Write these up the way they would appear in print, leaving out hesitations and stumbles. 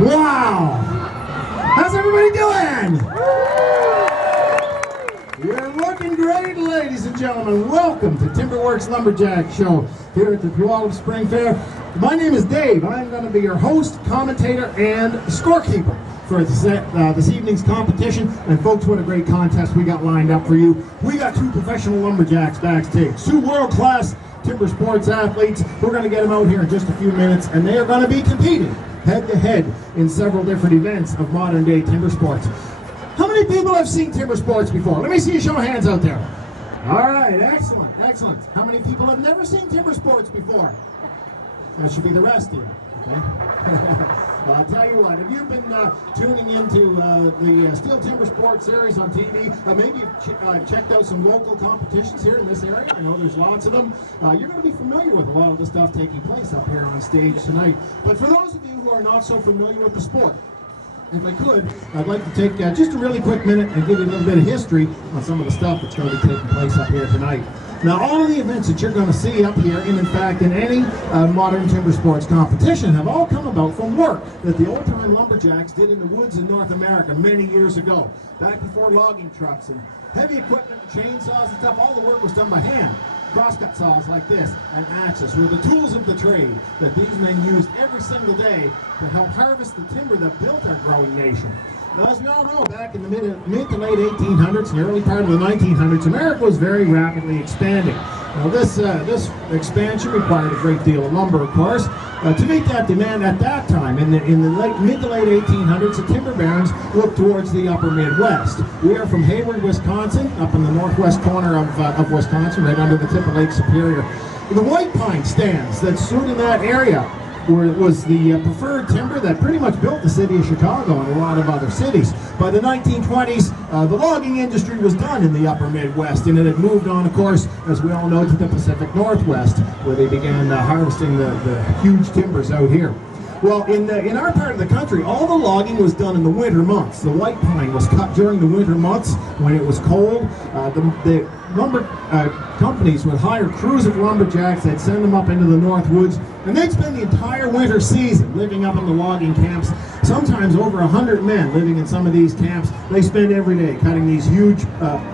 Wow! How's everybody doing? You're looking great, ladies and gentlemen. Welcome to Timberworks Lumberjack Show here at the Puyallup Spring Fair. My name is Dave. I'm going to be your host, commentator, and scorekeeper for this evening's competition. And folks, what a great contest we got lined up for you. We got two professional lumberjacks backstage, two world-class timber sports athletes. We're going to get them out here in just a few minutes, and they are going to be competing head-to-head in several different events of modern-day timber sports. How many people have seen timber sports before? Let me see you show of hands out there. All right, excellent, excellent. How many people have never seen timber sports before? That should be the rest of you, okay? Well, I'll tell you what, if you've been tuning into the Steel Timber Sports series on TV, maybe you've checked out some local competitions here in this area. I know there's lots of them. You're going to be familiar with a lot of the stuff taking place up here on stage tonight. But for those of you who are not so familiar with the sport, if I could, I'd like to take just a really quick minute and give you a little bit of history on some of the stuff that's going to be taking place up here tonight. Now, all of the events that you're going to see up here, and in fact in any modern timber sports competition, have all come about from work that the old-time lumberjacks did in the woods in North America many years ago. Back before logging trucks and heavy equipment, chainsaws and stuff, all the work was done by hand. Crosscut saws like this and axes were the tools of the trade that these men used every single day to help harvest the timber that built our growing nation. Now, as we all know, back in the mid to late 1800s and the early part of the 1900s, America was very rapidly expanding. Now, this expansion required a great deal of lumber, of course. To meet that demand at that time, in the mid to late 1800s, the timber barons looked towards the upper Midwest. We are from Hayward, Wisconsin, up in the northwest corner of Wisconsin, right under the tip of Lake Superior. The white pine stands that stood in that area was the preferred timber that pretty much built the city of Chicago and a lot of other cities. By the 1920s, the logging industry was done in the upper Midwest, and it had moved on, of course, as we all know, to the Pacific Northwest, where they began harvesting the huge timbers out here. Well, in our part of the country, all the logging was done in the winter months. The white pine was cut during the winter months when it was cold. The lumber companies would hire crews of lumberjacks. They'd send them up into the North Woods, and they'd spend the entire winter season living up in the logging camps. Sometimes over 100 men living in some of these camps. They spend every day cutting these huge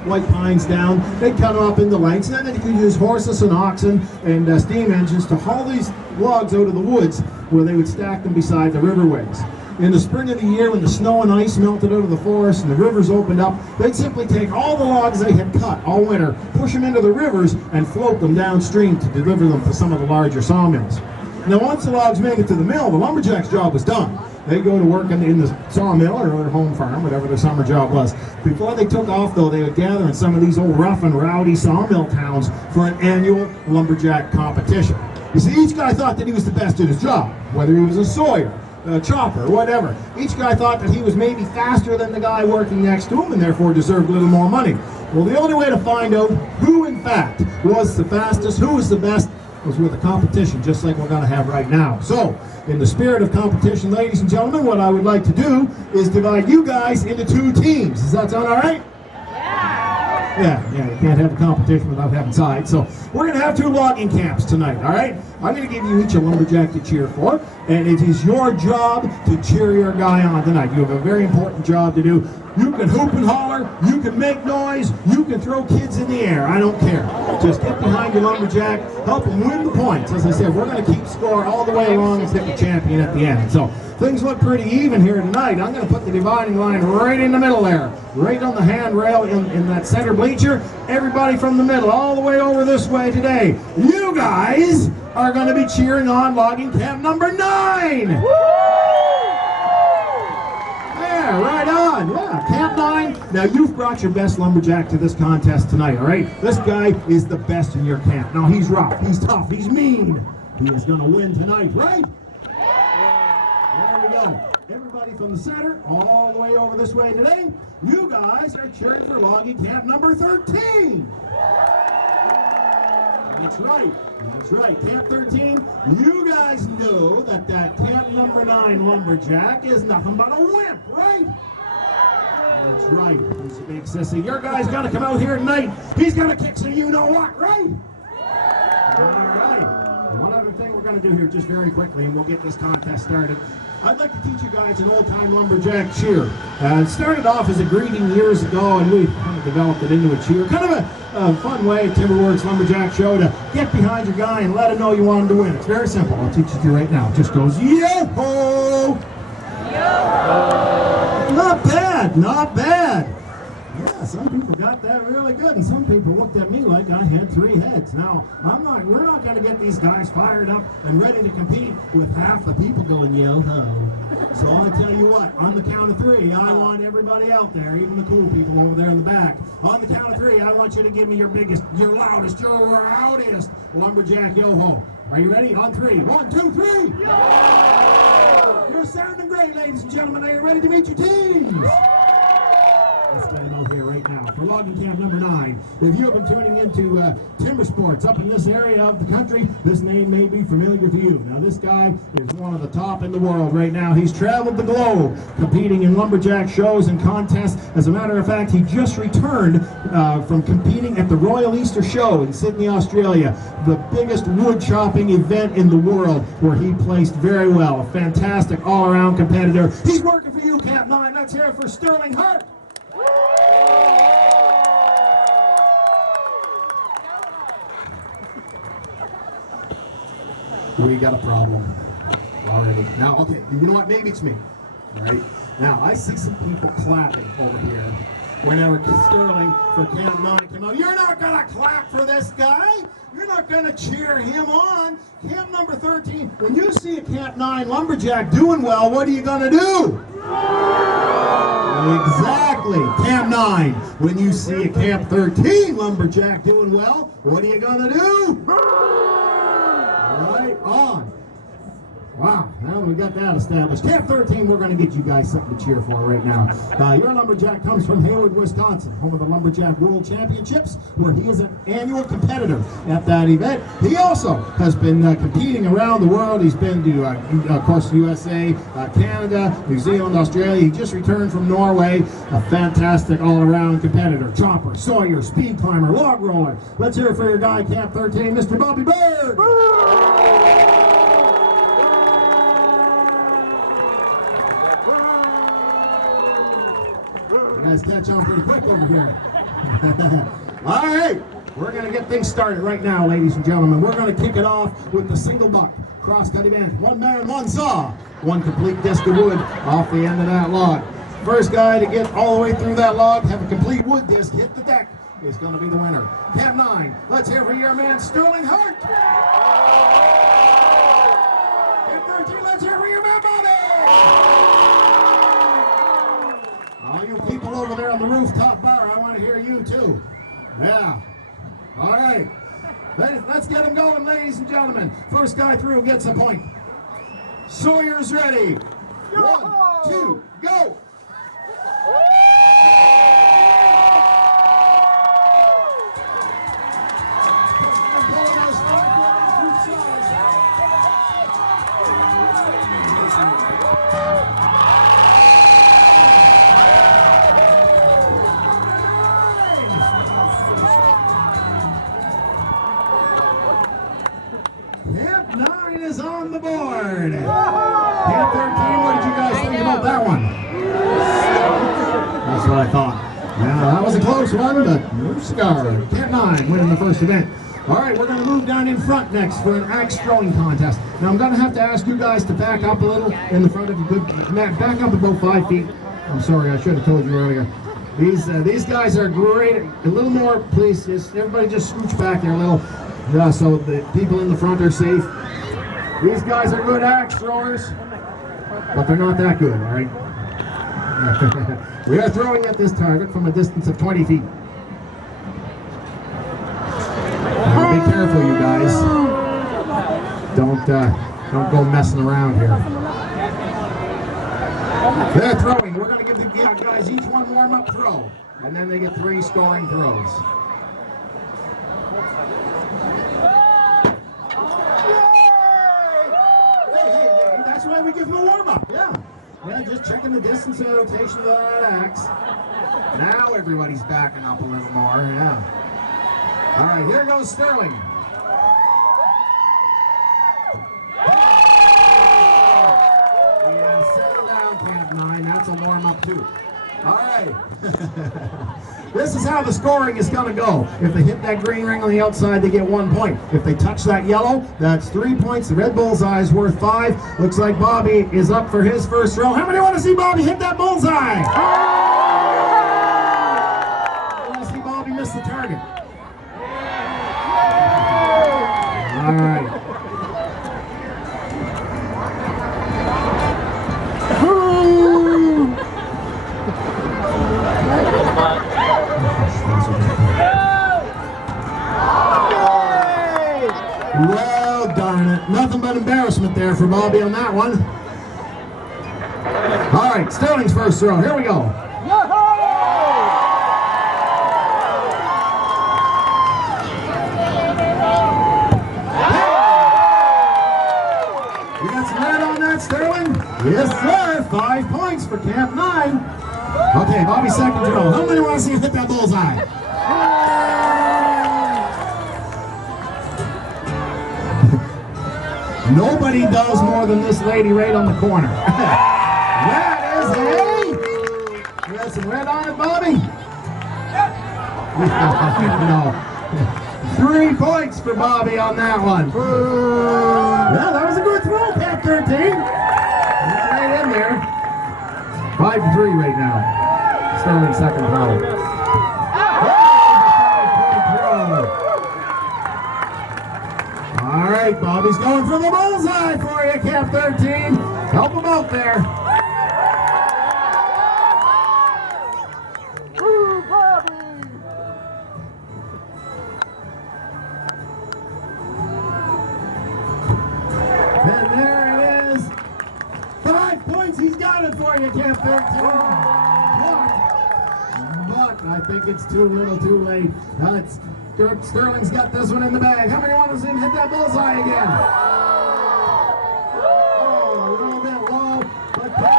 white pines down. They'd cut them up into lengths, and then they could use horses and oxen and steam engines to haul these logs out of the woods, where they would stack them beside the riverways. In the spring of the year, when the snow and ice melted out of the forest and the rivers opened up, they'd simply take all the logs they had cut all winter, push them into the rivers, and float them downstream to deliver them to some of the larger sawmills. Now, once the logs made it to the mill, the lumberjack's job was done. They'd go to work in the sawmill or their home farm, whatever their summer job was. Before they took off, though, they would gather in some of these old rough and rowdy sawmill towns for an annual lumberjack competition. You see, each guy thought that he was the best at his job, whether he was a sawyer, a chopper, or whatever. Each guy thought that he was maybe faster than the guy working next to him and therefore deserved a little more money. Well, the only way to find out who, in fact, was the fastest, who was the best, was with a competition, just like we're going to have right now. So, in the spirit of competition, ladies and gentlemen, what I would like to do is divide you guys into two teams. Does that sound all right? Yeah, you can't have a competition without having sides. So we're going to have two logging camps tonight, all right? I'm going to give you each a lumberjack to cheer for, and it is your job to cheer your guy on tonight. You have a very important job to do. You can hoop and holler, you can make noise, you can throw kids in the air. I don't care. Just get behind your lumberjack, help them win the points. As I said, we're going to keep score all the way along and pick the champion at the end. So things look pretty even here tonight. I'm going to put the dividing line right in the middle there, right on the handrail in that center bleacher. Everybody from the middle all the way over this way today. You guys are going to be cheering on logging camp number 9. Yeah, right on. Yeah, camp 9. Now, you've brought your best lumberjack to this contest tonight, all right? This guy is the best in your camp. Now, he's rough, he's tough, he's mean. He is going to win tonight, right? There we go. Everybody from the center all the way over this way today, you guys are cheering for logging camp number 13. That's right. That's right. Camp 13, you guys know that camp number 9 lumberjack is nothing but a wimp, right? That's right. He's a big sissy. Your guy's got to come out here tonight. He's going to kick some you-know-what, right? All right. One other thing we're going want to do here just very quickly, and we'll get this contest started. I'd like to teach you guys an old-time lumberjack cheer. It started off as a greeting years ago, and we kind of developed it into a cheer. Kind of a fun way, Timberworks Lumberjack Show, to get behind your guy and let him know you want him to win. It's very simple. I'll teach it to you right now. It just goes, yo-ho! Yo-ho! Not bad, not bad. Yeah, some people got that really good, and some people looked at me like I had 3 heads. Now, we're not going to get these guys fired up and ready to compete with half the people going, yo-ho. So I'll tell you what, on the count of 3, I want everybody out there, even the cool people over there in the back. On the count of 3, I want you to give me your biggest, your loudest, your loudest lumberjack yo-ho. Are you ready? On 3. 1, 2, 3. Yo! You're sounding great, ladies and gentlemen. Are you ready to meet your teams? Let's get them out here right now. For logging camp number 9, if you have been tuning into timber sports up in this area of the country, this name may be familiar to you. Now, this guy is one of the top in the world right now. He's traveled the globe competing in lumberjack shows and contests. As a matter of fact, he just returned from competing at the Royal Easter Show in Sydney, Australia, the biggest wood chopping event in the world, where he placed very well. A fantastic all-around competitor. He's working for you, Camp 9. Let's hear it for Sterling Hart. We got a problem already. Now, okay, you know what? Maybe it's me. All right. Now, I see some people clapping over here whenever Sterling for Camp 9 came out. You're not going to clap for this guy. You're not going to cheer him on. Camp number 13, when you see a Camp 9 lumberjack doing well, what are you going to do? Exactly. Camp 9, when you see a Camp 13 lumberjack doing well, what are you going to do? Right on. Wow, now that we got that established. Camp 13, we're going to get you guys something to cheer for right now. Your lumberjack comes from Hayward, Wisconsin, home of the Lumberjack World Championships, where he is an annual competitor at that event. He also has been competing around the world. He's been to, of course, USA, Canada, New Zealand, Australia. He just returned from Norway. A fantastic all-around competitor. Chopper, sawyer, speed climber, log roller. Let's hear it for your guy, Camp 13, Mr. Bobby Bird. You guys catch on pretty quick over here. All right, we're going to get things started right now, ladies and gentlemen. We're going to kick it off with the single buck cross-cut event. 1 man, 1 saw. 1 complete disc of wood off the end of that log. First guy to get all the way through that log, have a complete wood disc, hit the deck, is going to be the winner. Camp 9, let's hear for your man, Sterling Hart. Camp 13, let's hear for your man, Bobby. All you people over there on the rooftop bar, I want to hear you too. Yeah. All right. Let's get them going, ladies and gentlemen. First guy through gets a point. Sawyer's ready. 1, 2, go. Camp 9 is on the board. Camp 13, what did you guys think about that one? That's what I thought. Yeah, that was a close one, but no cigar. Camp 9 winning the first event. All right, we're going to move down in front next for an axe throwing contest. Now, I'm going to have to ask you guys to back up a little in the front of you. Back up about 5 feet. I'm sorry, I should have told you earlier. These guys are great. A little more, please. Everybody just scooch back there a little. So the people in the front are safe. These guys are good axe throwers, but they're not that good, all right? We are throwing at this target from a distance of 20 feet. Now, be careful, you guys. Don't go messing around here. They're throwing. We're going to give the guys each one warm-up throw, and then they get 3 scoring throws. That's why we give them a warm-up, yeah. Yeah, just checking the distance and rotation of that axe. Now everybody's backing up a little more, yeah. All right, here goes Sterling. This is how the scoring is going to go. If they hit that green ring on the outside, they get 1 point. If they touch that yellow, that's 3 points. The red bullseye is worth 5. Looks like Bobby is up for his first throw. How many want to see Bobby hit that bullseye? I want to see Bobby miss the target. All right. Well, darn it. Nothing but embarrassment there for Bobby on that one. All right, Sterling's first throw. Here we go. You got some red on that, Sterling? Yes, sir. 5 points for Camp 9. Okay, Bobby's second throw. How many want to see him hit that bullseye? Nobody does more than this lady right on the corner. That is a... You got some red on it, Bobby? No. 3 points for Bobby on that one. Well, that was a good throw, Pat 13. Right in there. 5-3 right now. Sterling second throw. All right, Bobby's going for the bullseye for you, Cap 13. Help him out there. Woo, Bobby! And there it is. 5 points. He's got it for you, Cap 13. But I think it's too little, too late. Sterling's got this one in the bag. How many want to see him hit that bullseye again? Oh, a little bit low, but Cap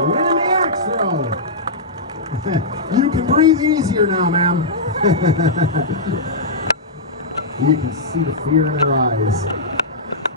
number 9 winning the axe throw. You can breathe easier now, ma'am. You can see the fear in her eyes.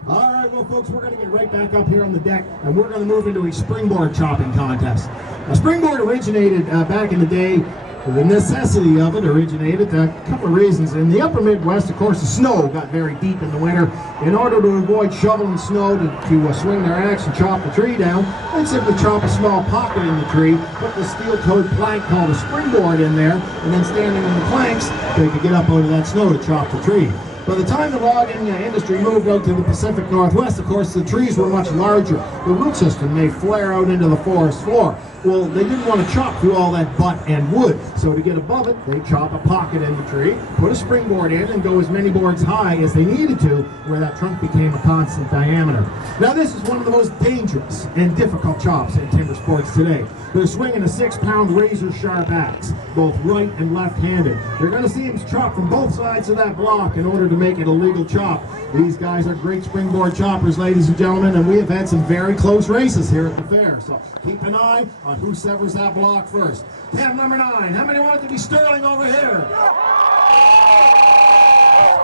All right, well, folks, we're going to get right back up here on the deck, and we're going to move into a springboard chopping contest. A springboard originated back in the day. The necessity of it originated a couple of reasons. In the upper Midwest, of course, the snow got very deep in the winter. In order to avoid shoveling snow to swing their axe and chop the tree down, they'd simply chop a small pocket in the tree, put the steel-toed plank called a springboard in there, and then standing on the planks, they could get up onto that snow to chop the tree. By the time the logging industry moved out to the Pacific Northwest, of course, the trees were much larger. The root system may flare out into the forest floor. Well, they didn't want to chop through all that butt and wood, so to get above it, they chop a pocket in the tree, put a springboard in, and go as many boards high as they needed to, where that trunk became a constant diameter. Now, this is one of the most dangerous and difficult chops in timber sports today. They're swinging a 6-pound razor-sharp axe, both right and left-handed. You're going to see them chop from both sides of that block in order to make it a legal chop. These guys are great springboard choppers, ladies and gentlemen, and we have had some very close races here at the fair, so keep an eye on who severs that block first. Tab number 9. How many want it to be Sterling over here? 13.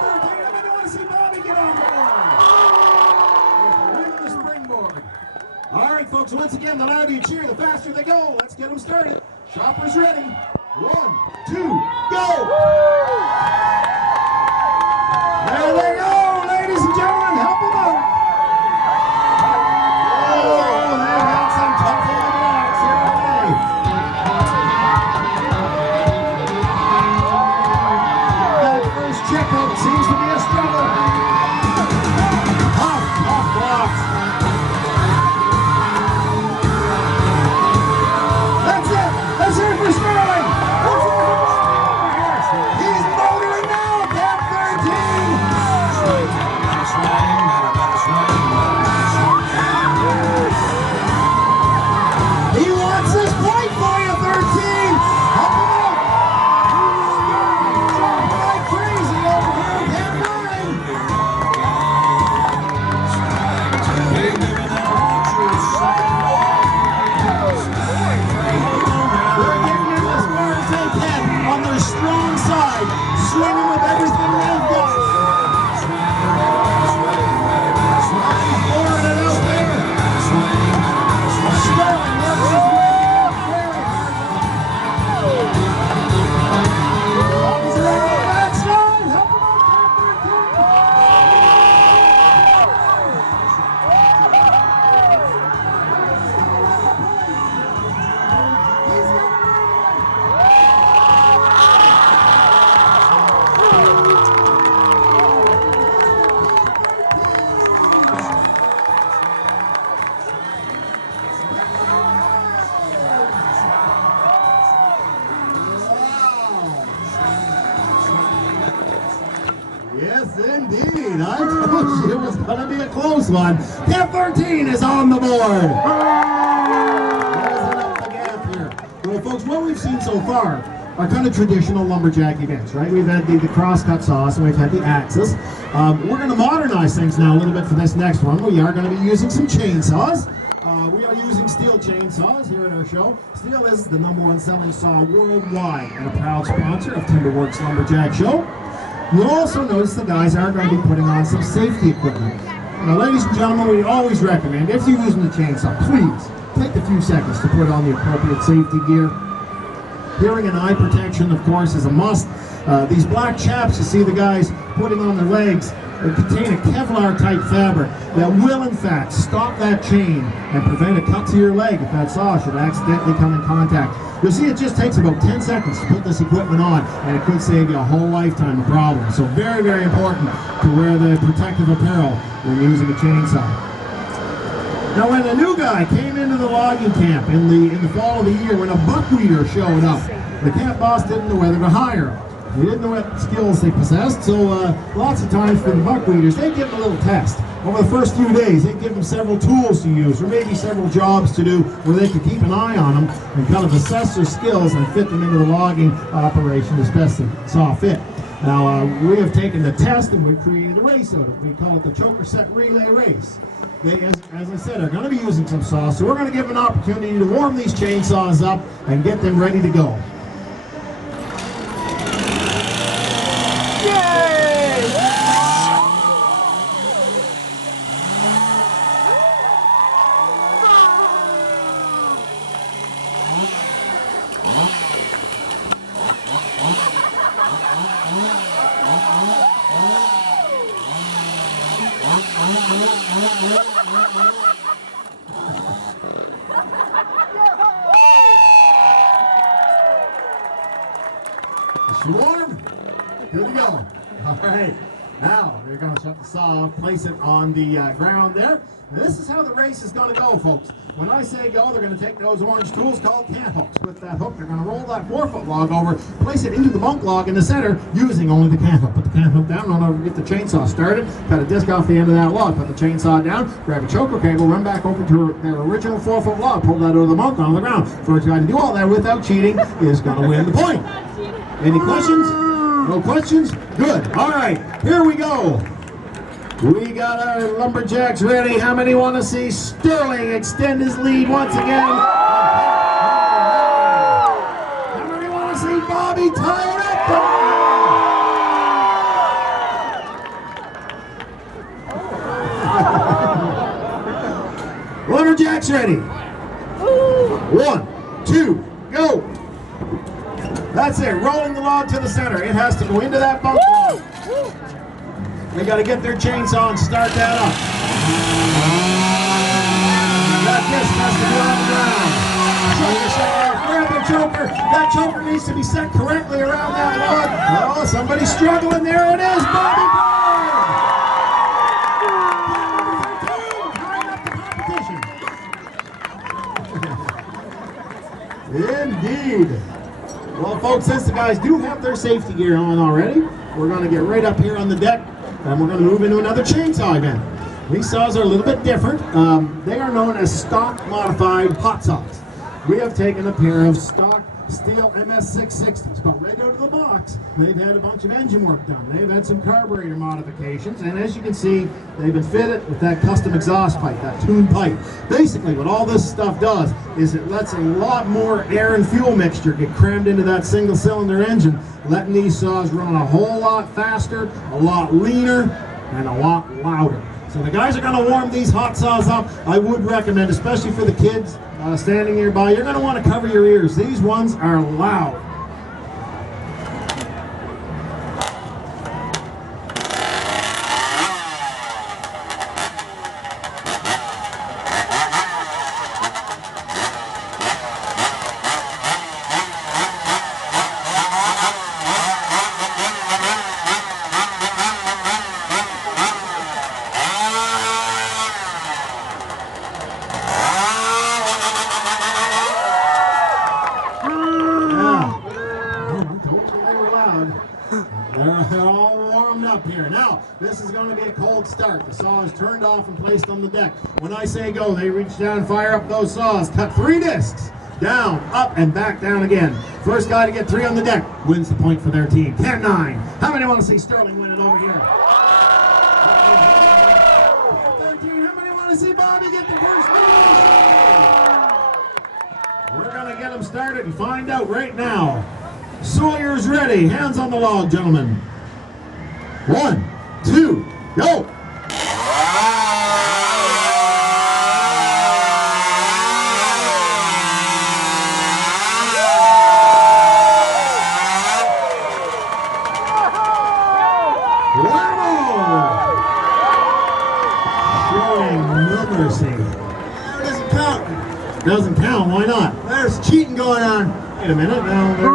How many want to see Bobby get on board? Winning the springboard. All right, folks, once again, the louder you cheer, the faster they go. Let's get them started. Choppers ready. 1, 2, go! There they go, ladies and gentlemen. Help them out. Oh, they've had some tough old blocks here today. That first checkout seems to be a struggle. Tough blocks. That's it. Let's hear it for Sterling. Let's hear it for Sterling over here. He's motoring close one. Camp 13 is on the board. Closing up the gap here. Well, folks, what we've seen so far are kind of traditional lumberjack events, right? We've had the crosscut saws and we've had the axes. We're going to modernize things now a little bit for this next one. We are going to be using some chainsaws. We are using steel chainsaws here at our show. Steel is the #1 selling saw worldwide and a proud sponsor of Timberworks Lumberjack Show. You'll also notice the guys are going to be putting on some safety equipment. Now, ladies and gentlemen, we always recommend, if you're using the chainsaw, please take a few seconds to put on the appropriate safety gear. Hearing and eye protection, of course, is a must. These black chaps you see the guys putting on their legs contain a Kevlar-type fabric that will, in fact, stop that chain and prevent a cut to your leg if that saw should accidentally come in contact. You'll see it just takes about 10 seconds to put this equipment on, and it could save you a whole lifetime of problems. So very, very important to wear the protective apparel when using a chainsaw. Now, when a new guy came into the logging camp in the fall of the year, when a buckweeder showed up, the camp boss didn't know whether to hire him. He didn't know what skills they possessed, so lots of times for the buckweeders, they give them a little test. Over the first few days, they give them several tools to use, or maybe several jobs to do, where they could keep an eye on them and kind of assess their skills and fit them into the logging operation as best they saw fit. Now, we have taken the test and we've created a race out of it. We call it the Choker Set Relay Race. They, as I said, are going to be using some saws, so we're going to give them an opportunity to warm these chainsaws up and get them ready to go. Is she warm? Good to go. All right. Now, we're going to shut the saw off, place it on the ground there. And this is how the race is going to go, folks. When I say go, they're going to take those orange tools called cant hooks. With that hook, they're going to roll that 4-foot log over, place it into the bunk log in the center using only the cant hook. Put the cant hook down, run over, get the chainsaw started, cut a disc off the end of that log, put the chainsaw down, grab a choker cable, run back over to their original 4-foot log, pull that out of the bunk onto the ground. First guy to do all that without cheating is going to win the point. Any questions? No questions? Good. All right, here we go. We got our lumberjacks ready. How many want to see Sterling extend his lead once again? How many want to see Bobby tie it up? Lumberjacks ready. 1, 2, go. That's it, rolling the log to the center. It has to go into that bunk log. They got to get their chainsaw and start that up. That disc has to be on the ground. Choker set off. Grab the choker. That choker needs to be set correctly around that log. Oh, somebody's struggling. There it is, Bobby Bird. Indeed. Well, folks, since the guys do have their safety gear on already, we're going to get right up here on the deck, and we're going to move into another chainsaw event. These saws are a little bit different. They are known as stock modified hot saws. We have taken a pair of stock steel MS660s, but right out of the box, they've had a bunch of engine work done. They've had some carburetor modifications, and as you can see, they've been fitted with that custom exhaust pipe, that tuned pipe. Basically, what all this stuff does is it lets a lot more air and fuel mixture get crammed into that single cylinder engine, letting these saws run a whole lot faster, a lot leaner, and a lot louder. So the guys are going to warm these hot saws up. I would recommend, especially for the kids standing nearby, you're going to want to cover your ears. These ones are loud. They're all warmed up here. Now, this is going to be a cold start. start. The saw is turned off and placed on the deck. When I say go, they reach down and fire up those saws. Cut 3 discs. Down, up, and back down again. First guy to get 3 on the deck wins the point for their team. 10-9. How many want to see Sterling win it over here? 13. How many want to see Bobby get the first one? We're going to get them started and find out right now. Sawyer's ready. Hands on the log, gentlemen. 1, 2, go! Doesn't count, why not? There's cheating going on. Wait a minute, now there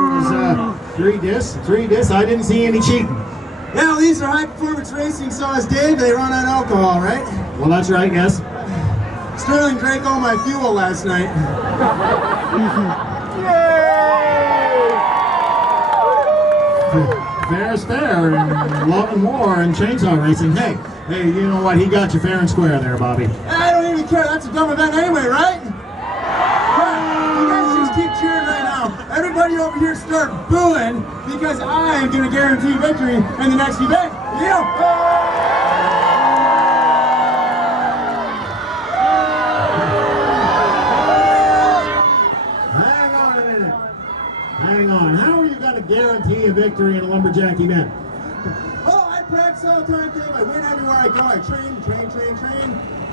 was 3 discs, I didn't see any cheating. Yeah, these are high-performance racing saws, Dave. They run on alcohol, right? Well, that's right, yes. Sterling drank all my fuel last night. Fair's fair, and love and war and chainsaw racing. Hey, you know what? He got you fair and square there, Bobby. I don't even care. That's a dumb event anyway, right? You guys just keep cheering right now. Everybody over here start booing because I am going to guarantee victory in the next event. Yeah. Hang on a minute. Hang on. How are you going to guarantee a victory in a lumberjack event? Oh, I practice all the time, Dave. I win everywhere I go. I train,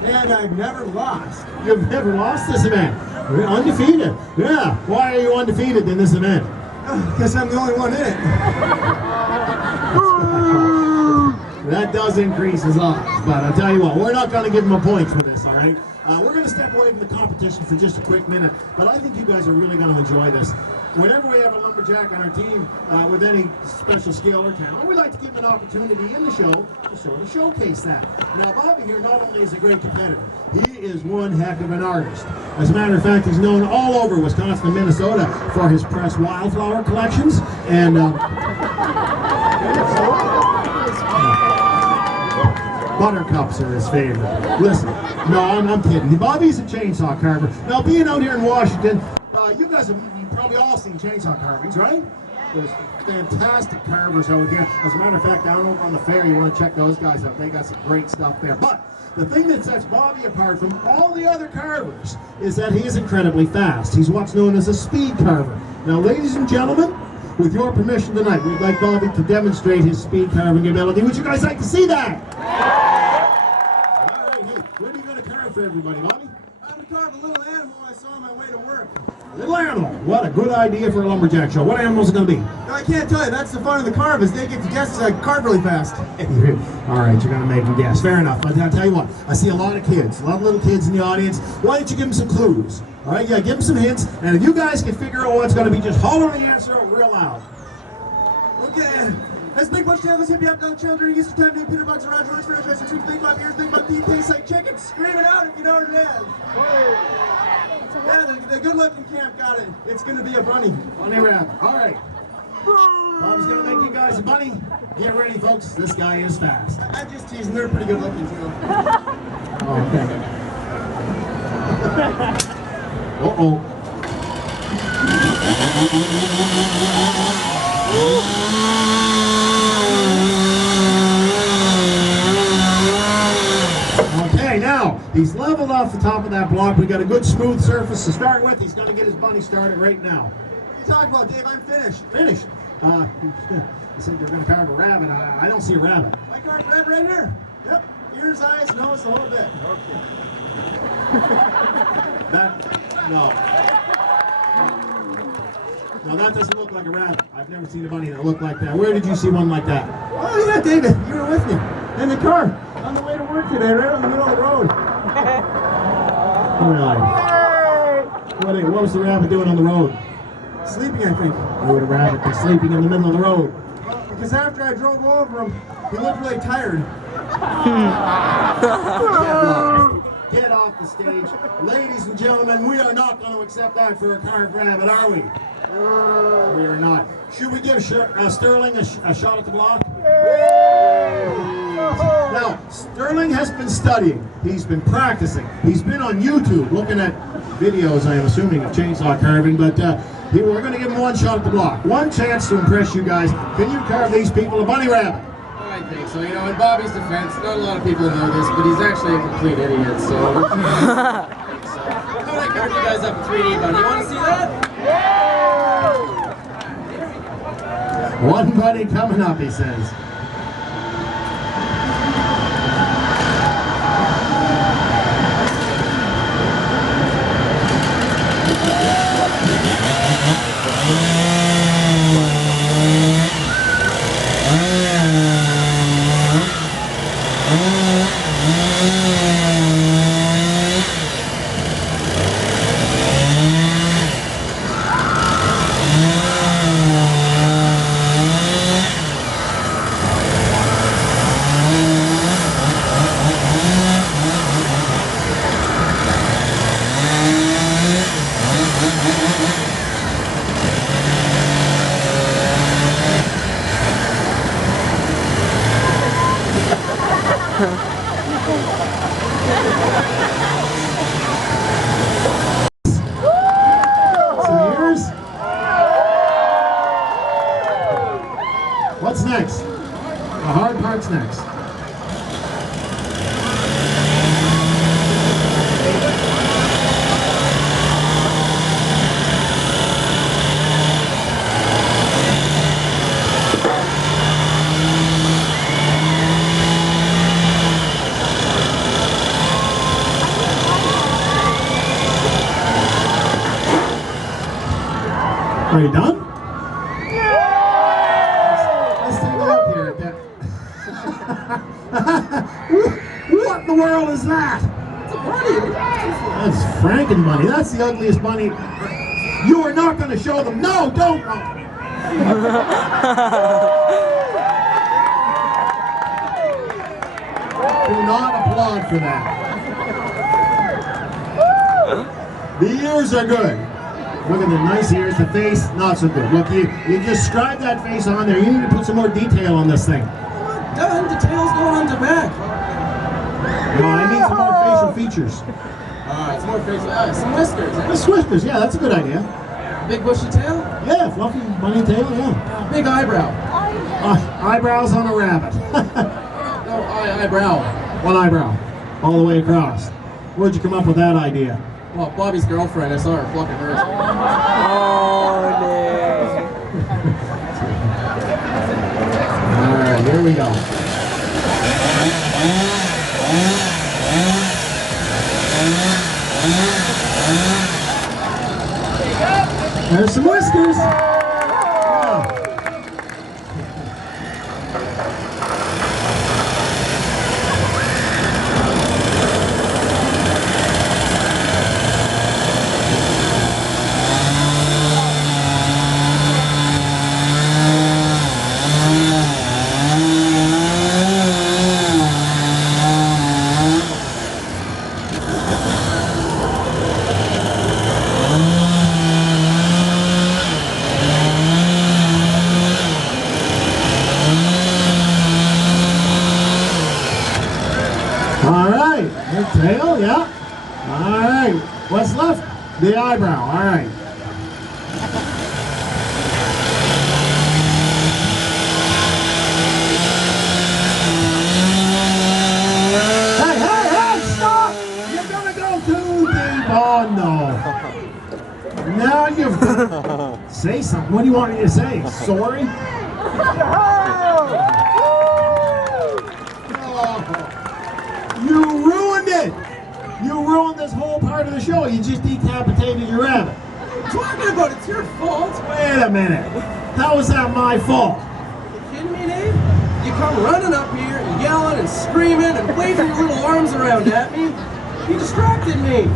and I've never lost. You've never lost this event. You're undefeated. Yeah. Why are you undefeated in this event? Because I'm the only one in it. That does increase his odds, but I'll tell you what, we're not going to give him a point for this, all right? We're going to step away from the competition for just a quick minute, but I think you guys are really going to enjoy this. Whenever we have a lumberjack on our team with any special skill or talent, we like to give them an opportunity in the show to sort of showcase that. Now, Bobby here not only is a great competitor, he is one heck of an artist. As a matter of fact, he's known all over Wisconsin and Minnesota for his pressed wildflower collections, and buttercups are his favorite. Listen, no, I'm kidding. Bobby's a chainsaw carver. Now, being out here in Washington, you guys have probably all seen chainsaw carvings, right? There's fantastic carvers out here. As a matter of fact, down over on the fair, you want to check those guys out. They got some great stuff there. But the thing that sets Bobby apart from all the other carvers is that he is incredibly fast. He's what's known as a speed carver. Now, ladies and gentlemen, with your permission tonight, we'd like Bobby to demonstrate his speed carving ability. Would you guys like to see that? All right, hey, what are you going to carve for everybody, Bobby? I'm going to carve a little animal I saw on my way to work. Little animal. What a good idea for a lumberjack show. What animal is it going to be? No, I can't tell you. That's the fun of the carve, is they get to guess I carve really fast. All right, you're going to make them guess. Fair enough. But I'll tell you what, I see a lot of kids, a lot of little kids in the audience. Why don't you give them some clues? All right, yeah, give them some hints. And if you guys can figure out what's going to be, just holler the answer out real loud. Okay. This big bush tail, this hippie up down children, Easter time, named Peter Bugs around George Fair, tries to treat big 5 years, big buck teeth, tastes like chicken. Scream it out if you know what it is. Yeah, the good-looking camp got it. It's going to be a bunny. Bunny rabbit. All right. Bob's going to make you guys a bunny. Get ready, folks. This guy is fast. I'm just teasing. They're pretty good-looking, too. Okay. Uh-oh. Okay, now, he's leveled off the top of that block. We got a good smooth surface to start with. He's going to get his bunny started right now. What are you talking about, Dave? I'm finished. Finished? You said you're going to carve a rabbit. I don't see a rabbit. I carved a rabbit right here. Yep. Ears, eyes, nose, the whole bit. Okay. No. No, that doesn't look like a rabbit. I've never seen a bunny that looked like that. Where did you see one like that? Oh, yeah, David. You were with me. In the car. On the way to work today, right on the middle of the road. Really? What was the rabbit doing on the road? Sleeping, I think. Why would a rabbit be sleeping in the middle of the road? Well, because after I drove over him, he looked really tired. Get off the stage. Ladies and gentlemen, we are not going to accept that for a carved rabbit, are we? We are not. Should we give Sterling a shot at the block? Now, Sterling has been studying. He's been practicing. He's been on YouTube looking at videos, I'm assuming, of chainsaw carving, but we're going to give him one shot at the block. One chance to impress you guys. Can you carve these people a bunny rabbit? I think so. You know, in Bobby's defense, not a lot of people know this, but he's actually a complete idiot, so... How would I carve you guys up a 3D bunny? You want to see that? One bunny coming up, he says. What's next? The hard part's next. Are you done? Let's take a look here at that. What in the world is that? It's a bunny. That's Franken bunny. That's the ugliest bunny. You are not going to show them. No, don't. Do not applaud for that. The ears are good. Look at the nice ears, the face, not so good. Look, you describe that face on there. You need to put some more detail on this thing. Done. The tail's going on the back. No, I need some more facial features. It's more facial. Some whiskers. Some whiskers, yeah, that's a good idea. Big bushy tail? Yeah, fluffy bunny tail, yeah. Big eyebrow. Eyebrows on a rabbit. No, eyebrow. One eyebrow, all the way across. Where'd you come up with that idea? Well, Bobby's girlfriend, I saw her fucking hers. Oh, no. Alright, here we go. There's some whiskers. Yeah. Alright, the tail, yeah. Alright, what's left? The eyebrow, alright. Hey, stop! You're gonna go too deep, oh no. Now you've say something, what do you want me to say? Sorry? You ruined it! You ruined this whole part of the show. You just decapitated your rabbit. What are you talking about? It's your fault. Wait a minute. How is that my fault? You kidding me, Dave? You come running up here and yelling and screaming and waving your little arms around at me. You distracted me.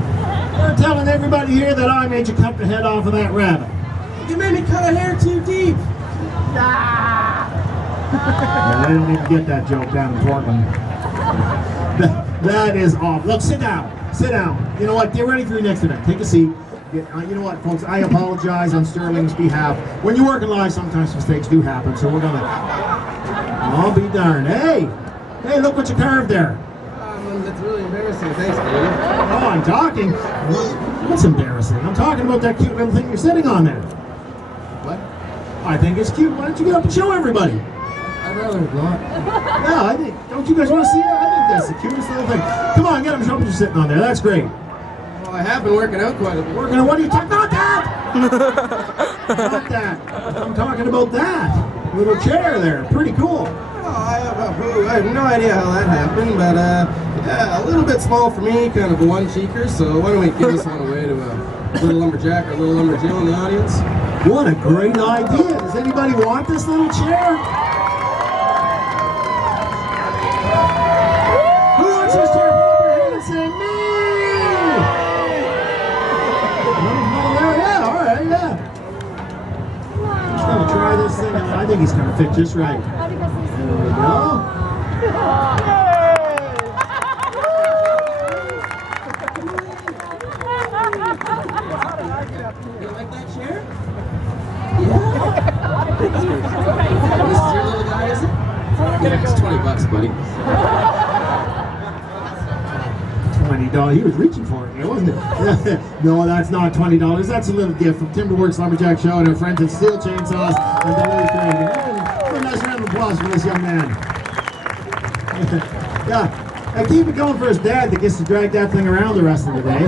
You're telling everybody here that I made you cut the head off of that rabbit. You made me cut a hair too deep. Yeah, I don't even get that joke down in Portland. That is off. Look, sit down. Sit down. You know what? Get ready for your next event. Take a seat. You know what, folks? I apologize on Sterling's behalf. When you're working live, sometimes mistakes do happen. So we're gonna. I'll be darned. Hey, Hey, look what you carved there. That's really embarrassing. Thanks, Dave. Oh, I'm talking. What's embarrassing? I'm talking about that cute little thing you're sitting on there. What? I think it's cute. Why don't you get up and show everybody? I'd rather not. Yeah, I think. Don't you guys want to see it? I think that's the cutest little thing. Come on, get up and show what you're sitting on there. That's great. Well, I have been working out quite a bit. Working on what are you talking about? That! Not that. I'm talking about that little chair there. Pretty cool. I have no idea how that happened, but yeah, a little bit small for me, kind of a one-cheeker, so why don't we give this one away to a little lumberjack or a little lumberjill in the audience? What a great idea. Does anybody want this little chair? Who wants this chair? Put up your hand and say, me! No, there, yeah, all right, yeah. Just gonna try this thing out. I think he's gonna fit just right. There we go. You like that chair? Yeah. This is your little guy, is it? Yeah, it's $20, buddy. $20. He was reaching for it, wasn't it? No, that's not $20. That's a little gift from Timberworks Lumberjack Show and our friends at Steel Chainsaws and Duluth Trading. Give a nice round of applause for this young man. Yeah, and keep it going for his dad that gets to drag that thing around the rest of the day.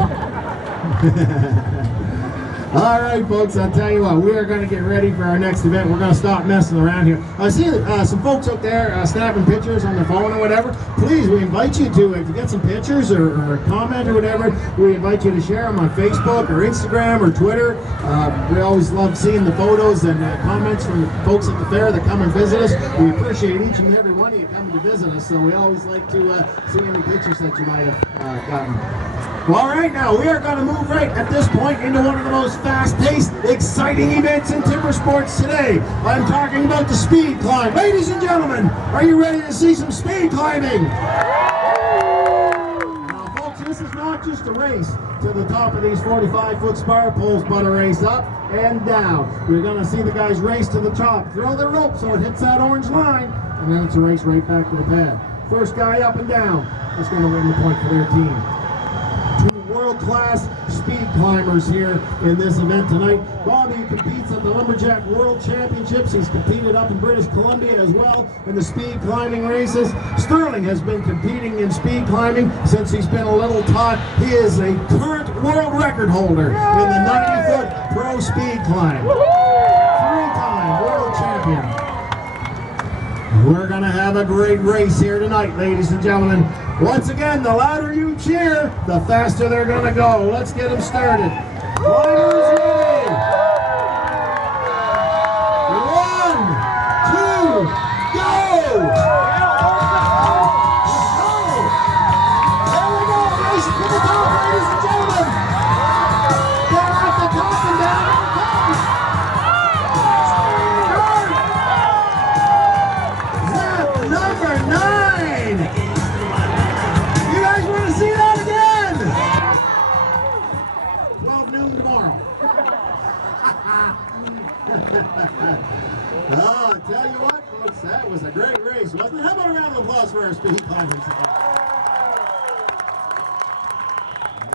All right, folks, I'll tell you what, we are going to get ready for our next event. We're going to stop messing around here. I see some folks out there snapping pictures on their phone or whatever. Please, we invite you to, if you get some pictures or a comment or whatever, we invite you to share them on Facebook or Instagram or Twitter. We always love seeing the photos and comments from the folks at the fair that come and visit us. We appreciate each and every one of you coming to visit us, so we always like to see any pictures that you might have gotten. Well, all right, now we are going to move right at this point into one of the most fast-paced, exciting events in timber sports today. I'm talking about the speed climb. Ladies and gentlemen, are you ready to see some speed climbing? Now, folks, this is not just a race to the top of these 45-foot spire poles, but a race up and down. We're going to see the guys race to the top, throw their rope so it hits that orange line, and then it's a race right back to the pad. First guy up and down is going to win the point for their team. World-class speed climbers here in this event tonight. Bobby competes at the Lumberjack World Championships. He's competed up in British Columbia as well in the speed climbing races. Sterling has been competing in speed climbing since he's been a little tot. He is a current world record holder in the 90-foot pro speed climb. Three-time world champion. We're going to have a great race here tonight, ladies and gentlemen. Once again, the louder you cheer, the faster they're going to go. Let's get them started. Climbers ready. 1, 2, go! There we go. Race to the top, ladies and gentlemen. They're at the top and down it comes. Zap number 9. See that again! 12 noon tomorrow. Oh, I tell you what, folks, that was a great race, wasn't it? How about a round of applause for our speed climbers?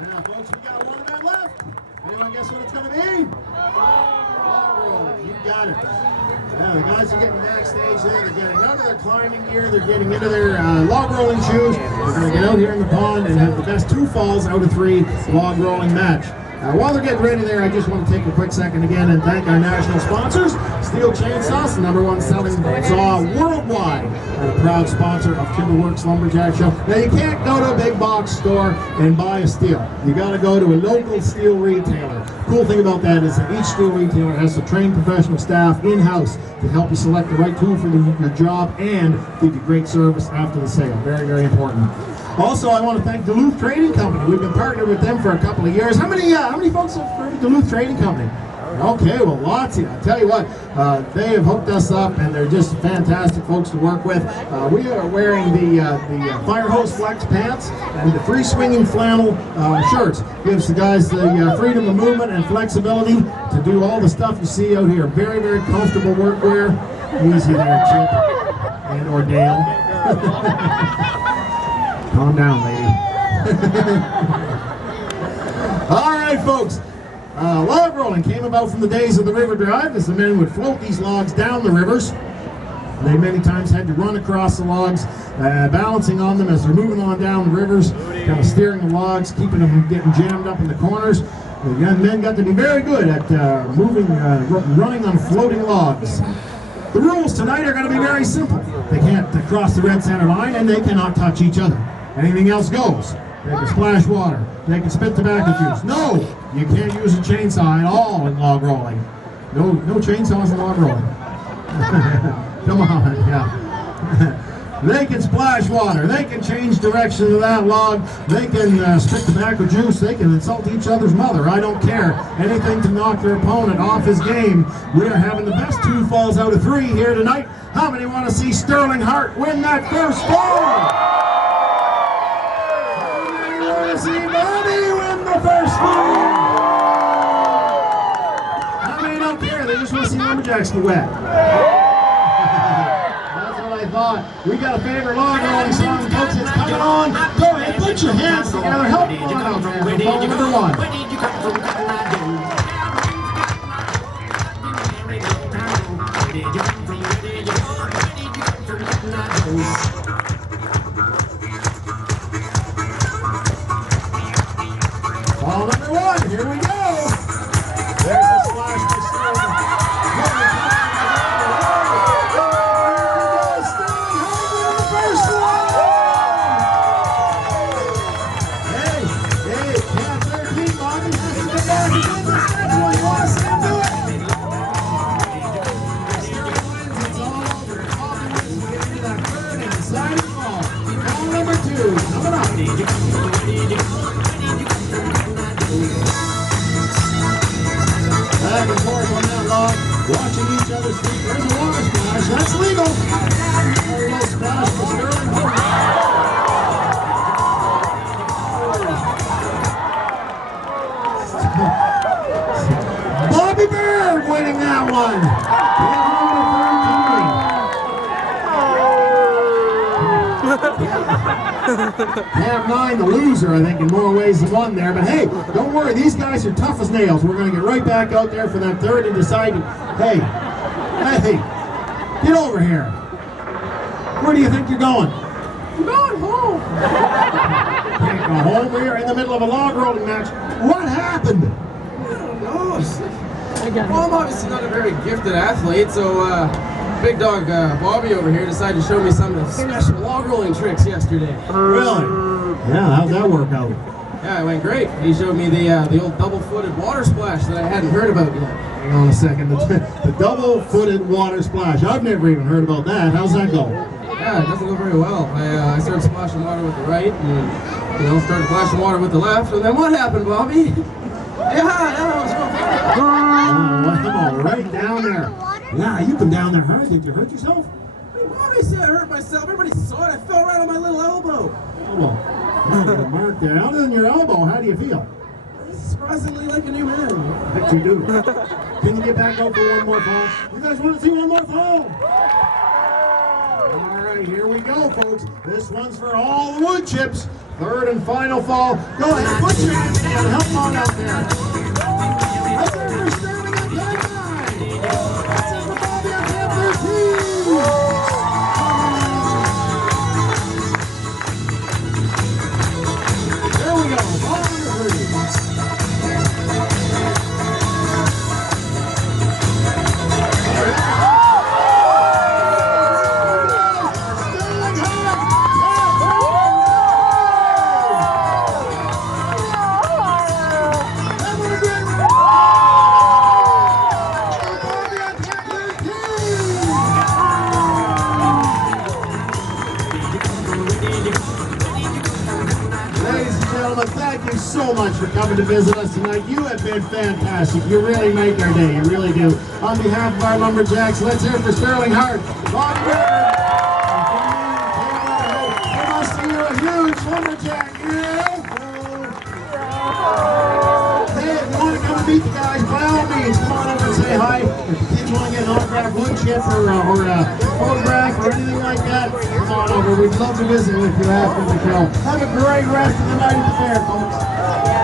Yeah, folks, we got one event left. Anyone guess what it's going to be? Log rolling. You got it. Yeah, the guys are getting backstage there. They're getting out of their climbing gear. They're getting into their log rolling shoes. They're going to get out here in the pond and have the best 2 falls out of 3 log rolling match. While they're getting ready there, I just want to take a quick second again and thank our national sponsors, Steel Chainsaws, the #1 selling saw worldwide, and a proud sponsor of Timberworks Lumberjack Show. Now, you can't go to a big box store and buy a steel. You got to go to a local steel retailer. Cool thing about that is that each steel retailer has a trained professional staff in-house to help you select the right tool for your job and give you great service after the sale. Very, very important. Also, I want to thank Duluth Trading Company. We've been partnered with them for a couple of years. How many folks have heard of Duluth Trading Company? Okay, well, lots of you. I tell you what, they have hooked us up, and they're just fantastic folks to work with. We are wearing the Fire Hose Flex pants and the free swinging flannel shirts. Gives the guys the freedom of movement and flexibility to do all the stuff you see out here. Very, very comfortable workwear. Easy there, Chip and or Dale. Calm down, lady. All right, folks. Log rolling came about from the days of the river drive, as the men would float these logs down the rivers. They many times had to run across the logs, balancing on them as they're moving on down the rivers, kind of steering the logs, keeping them from getting jammed up in the corners. The young men got to be very good at running on floating logs. The rules tonight are going to be very simple. They can't cross the red center line, and they cannot touch each other. Anything else goes. They can splash water. They can spit tobacco juice. No, you can't use a chainsaw at all in log rolling. No chainsaws in log rolling. Come on, yeah. They can splash water. They can change direction of that log. They can spit tobacco juice. They can insult each other's mother. I don't care. Anything to knock their opponent off his game. We are having the best 2 falls out of 3 here tonight. How many want to see Sterling Hart win that first fall? See Bobby win the first fall. How many don't care? They just want to see Lumberjacks to wet. That's what I thought. We got a favorite log rolling song, folks. It's coming on. Go ahead, put your hands together. Help me out there. Fall number 1. Where did you come from, Cotton Eye Joe? Where did you come from? Where did you go? Where did you come from, Cotton Eye Joe? Ball number 1, here we go. There's the splash for Sterling. Sterling Hart in the first one. Hey, can't 13, Bobby has to get back and win this next one. You want to see him do it? Sterling wins, it's all over. Bobby wins, we get into that third and deciding ball. Ball number 2, coming up. Back and forth on that log, watching each other's feet. There's a water splash. That's legal. A little splash for Sterling. Bobby Bird winning that one. Tab 9, the loser, I think, in more ways than one there. But hey, don't worry, these guys are tough as nails. We're going to get right back out there for that third and decide. Hey, get over here. Where do you think you're going? I'm going home. Can't go home. We are in the middle of a log rolling match. What happened? I don't know. Well, I'm obviously not a very gifted athlete, so big dog Bobby over here decided to show me some of the special log rolling tricks yesterday. Really? Yeah, how'd that work out? Yeah, it went great. He showed me the old double-footed water splash that I hadn't heard about yet. Hang on a second. The double-footed water splash. I've never even heard about that. How's that go? Yeah, it doesn't go very well. I started splashing water with the right, and started splashing water with the left, and then what happened, Bobby? Yeah, that was real fun. Wow, right down there. Yeah, you come down there hard. Did you hurt yourself? Obviously, I hurt myself. Everybody saw it. I fell right on my little elbow. Elbow. There's a mark there. Other than your elbow, how do you feel? Surprisingly like a new man. I bet you do. Can you get back up for one more fall? You guys want to see one more fall? All right, here we go, folks. This one's for all the wood chips. Third and final fall. Go ahead, put your hands together. Help on out there. That's it for Sterling at tab 9. That's it for Bobby at tab 13. There we go. Ball number 3. Thank you so much for coming to visit us tonight. You have been fantastic. You really make our day. You really do. On behalf of our Lumberjacks, let's hear it for Sterling Hart. Bob Bird. From us to you, a huge Lumberjack. Hey, if you want to come and meet the guys, by all means, come on over and say hi. If the kids want to get an autograph wood chip or a photograph or anything like that, come on over. We'd love to visit with you after the show. Have a great rest of the night at the fair, folks.